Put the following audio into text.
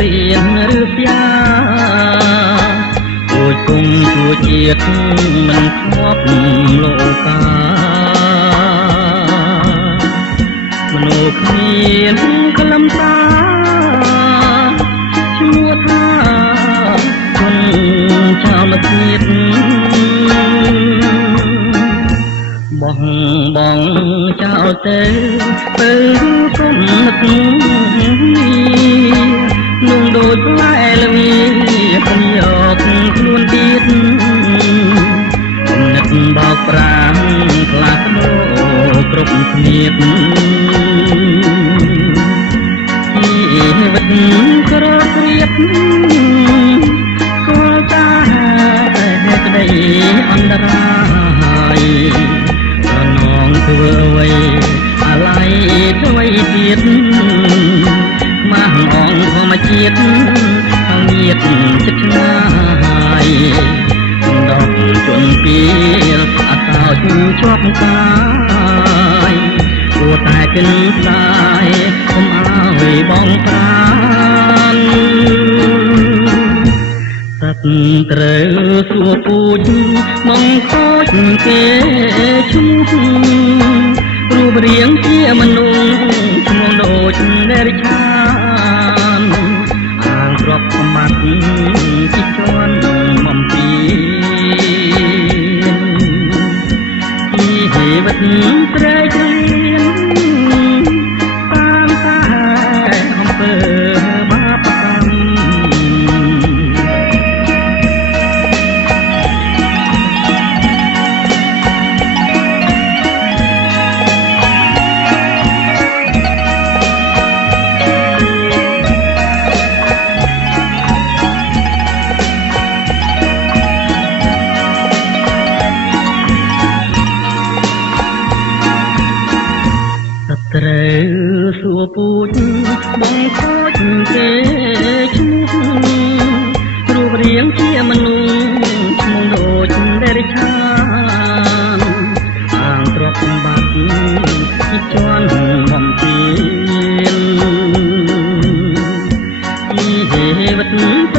រៀនឬផ្យាួចគុំជួយជាតិមិនធ្លាប់លោកាមនុស្សគ្មានខ្លឹមសារឈ្មោះថាជនចោលជាតិបោះបង់ចោលទៅទៅគុំនឹកនឹងដូចផ្លែល្វីកុំយកខ្លួនទៀតគំនិតបោកប្រាំផ្លាស់ប្ដូរគ្រប់គ្នាជីវិតក្រគ្រៀតស្គាល់តាក្តីអន្តរាយប្រណងធ្វើអ្វីអាឡ័យអ្វីទៀតម៉ាស់អងធម្មជាតិងៀតចិត្តឆ្ងាយដកជន់ពីលអត់ោចជាប់កាយគួរតែចិនស្ដាយកុំឲ្យបងប្រានសត្វត្រូវសួរពូជមកខូចគេឈ្មោះរូបរាងជាមនុស្សឈ្មោះដូចអ្នករិឆានអាងទ្រព្យសម្បត្តិជីជាន់បំពេញជីវិតត្រែកលៀនតាមតែអំពើបាបកម្មត្រូវសួរពូជបងខូចគេឈ្មោះរូបរាងជាមនុស្សឈ្មោះដូចអ្នករិឆានអាងទ្រព្យសម្បត្តិជីជាន់បំពេញជីវិត